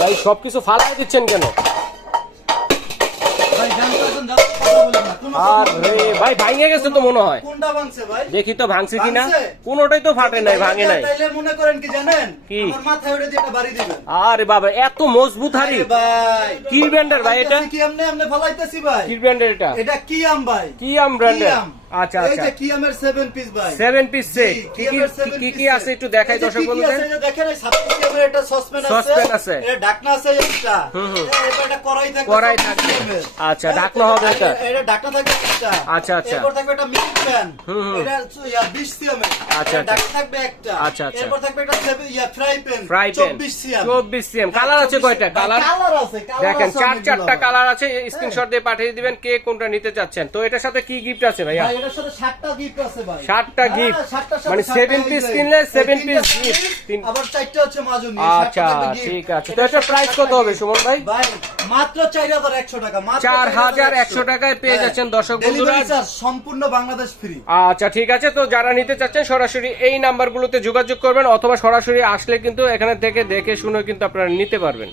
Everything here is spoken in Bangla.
ভাই সবকিছু ফালাই দিচ্ছেন কেন? আরে ভাই ভাঙে গেছে তো মনে হয়। কোনটা ভাঙছে ভাই? দেখি তো ভাঙছে কিনা। কোনোটাই তো ফাটে নাই, ভাঙে নাই। তাইলে মনে করেন কি জানেন? কি? আমার মাথায় ওটা দিয়ে একটা বাড়ি দিবেন। আরে বাবা এত মজবুত হাড়ি ভাই কি ব্র্যান্ডের ভাই এটা? কি আমনে ফলাইতেছি ভাই? কি ব্র্যান্ডের এটা? এটা কি আম ভাই? কি আম ব্র্যান্ডের? কি আম? আচ্ছা এই আচ্ছা যে কি আমের 7 পিস ভাই। 7 পিস সেট। কি আমের 7 কি পিস আছে একটু দেখাই দর্শক বন্ধুদের। কি আছে দেখেন, এই 7 পিস আমের একটা সসপ্যান আছে, এটা ঢাকনা আছে একটা, এরপর একটা কড়াই থাকবে, কড়াই থাকবে। আচ্ছা ঢাকনা হবে এটা। এটা ঢাকনা থাকবে একটা। আচ্ছা আচ্ছা। এরপর থাকবে একটা মিল্ক প্যান, এটা 20 সিএম এর। আচ্ছা ঢাকনা থাকবে একটা। আচ্ছা আচ্ছা। এরপর থাকবে একটা fry pan 24 CM. 24 CM. Colour আছে কয়টা? কালার আছে, দেখেন চারটা কালার আছে। স্ক্রিনশট দিয়ে পাঠিয়ে দিবেন কে কোনটা নিতে চাচ্ছেন। তো এটার সাথে কি গিফট আছে ভাইয়া? ভাই এটার সাথে 7টা গিফট আছে ভাই। 7টা গিফট মানে 7 পিস কিনলে 7 পিস গিফট। আবার 4টা হচ্ছে মাজুনি। আচ্ছা ঠিক আছে। তো এটার প্রাইস কত হবে সুমন ভাই? ভাই মাত্র 4100 টাকা। মাত্র 4100 টাকায় পেয়ে যাচ্ছেন দর্শক বন্ধুরা। ডেলিভারি চার্জ সম্পূর্ণ বাংলাদেশ ফ্রি। আচ্ছা ঠিক আছে। তো যারা নিতে চাচ্ছেন সরাসরি এই নাম্বারগুলোতে যোগাযোগ করবেন অথবা সরাসরি আসলে কিন্তু এখানে থেকে দেখে শুনে কিন্তু আপনারা নিতে পারবেন।